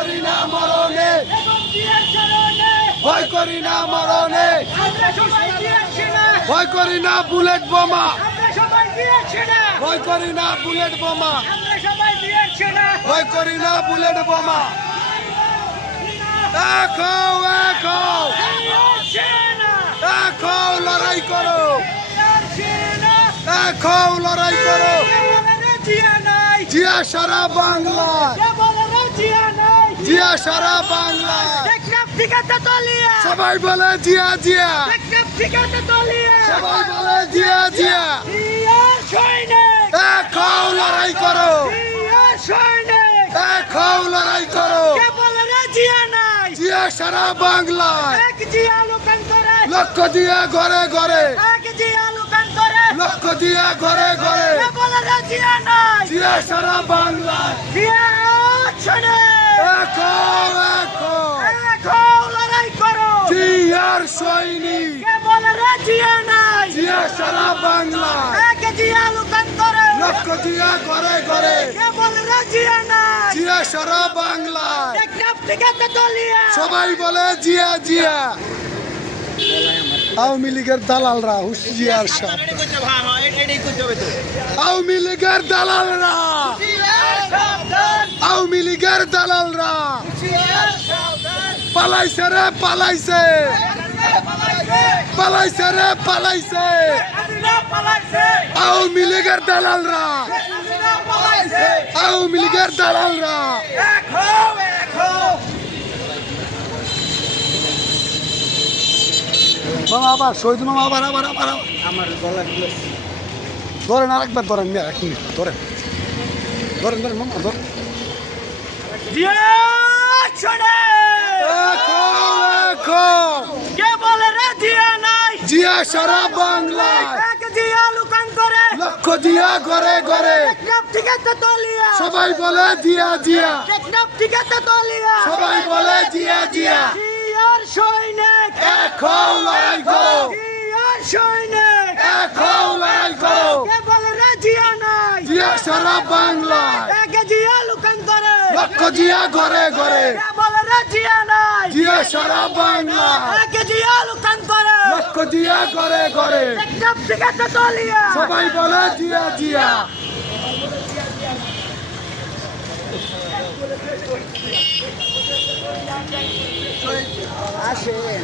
করি না মরণে, ভয় করি না মরণে, ভয় করি না বুলেট বোমা, ভয় করি না বুলেট বোমা, ভয় করি না বুলেট বোমা। দেখো দেখো দেখো লড়াই করো, দেখো লড়াই করো। জিয়া সারা বাংলা, জিয়া সারা বাংলা, সবাই বলে জিয়া জিয়া, সবাই বলে জিয়া জিয়া। দেখো লড়াই করো, দেখো লড়াই করো। জিয়া সারা বাংলায় লক্ষ দিয়া ঘরে ঘরে, লক্ষ দিয়া ঘরে ঘরে। জিয়া সারা বাংলায় দেখো দেখো জিয়ার সৈনিক, জিয়া সারা বাংলায় লক্ষ দিয়া ঘরে ঘরে। জিয়া সারা বাংলায় সবাই বলে জিয়া জিয়া। আওয়ামী লীগের দালালরা হুঁশিয়ার সাবধান, আওয়ামী লীগের দালালরা, আওয়ামী লীগের দালালরা পালাইছে রে পালাইছে, পালাইছে রে পালাইছে। আওয়ামী লীগের দালালরা, আওয়ামী লীগের দালালরা। মামা আবার শহীদ মামা আবার আবার আবার আমার গলা ধরেন, আরেকবার ধরেন, এক মিনিট ধরেন, ধরেন ধরেন মামা ধরেন। জিয়া সারা বাংলায় লক্ষ জিয়া ঘরে ঘরে, সবাই বলে জিয়া জিয়া, সবাই বলে জিয়া জিয়া। এখন লড়াই করো, এখন লড়াই করো। জিয়া সারা বাংলায় লক্ষ জিয়া ঘরে ঘরে, জিয়া সারা বাংলায় লক্ষ জিয়া ঘরে ঘরে, সবাই বলে জিয়া জিয়া। আসেন